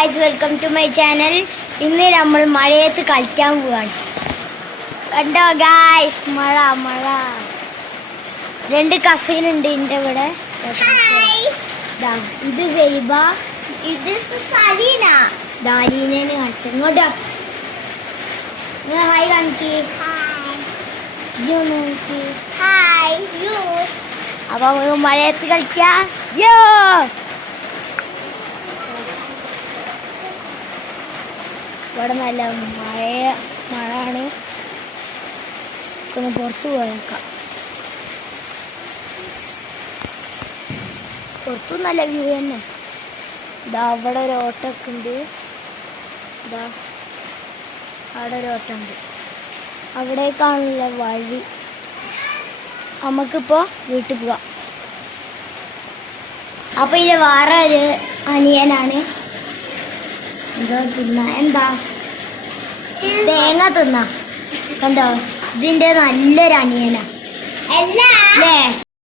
guys, welcome to my channel. ഇന്ന് നമ്മൾ മഴയത്ത് കളിക്കാൻ പോവാണ്. കണ്ടോ guys, മഴ. രണ്ട് കസിൻ ഉണ്ട് എൻ്റെ ഇവിടെ. ദാ ഇത് സൈബ, ഇത് സലീന. ദാലീനേനെ കാണിച്ചു. ഇങ്ങോട്ട് ഹായ് കാണിക്ക്. Hi use. അപ്പൊ മഴയത്ത് കളിക്കാം. യോ ഇവിടെ നല്ല മഴയാണ്. ഒന്ന് പുറത്ത് പോയേക്കാം. പുറത്തു നല്ല വ്യൂ തന്നെ. ഇതാ അവിടെ ഒരു ഓട്ടമൊക്കെ ഉണ്ട്. ഇതാ അവിടെ ഒരു ഓട്ടമുണ്ട്. അവിടേക്കാണുള്ള വഴി. നമുക്കിപ്പോൾ വീട്ടിൽ പോവാം. അപ്പോൾ ഇത് വേറെ ഒരു അനിയനാണ്. എന്താ തേങ്ങ തിന്ന കണ്ടോ? ഇതിന്റെ നല്ലൊരു അനിയനാ അല്ലേ?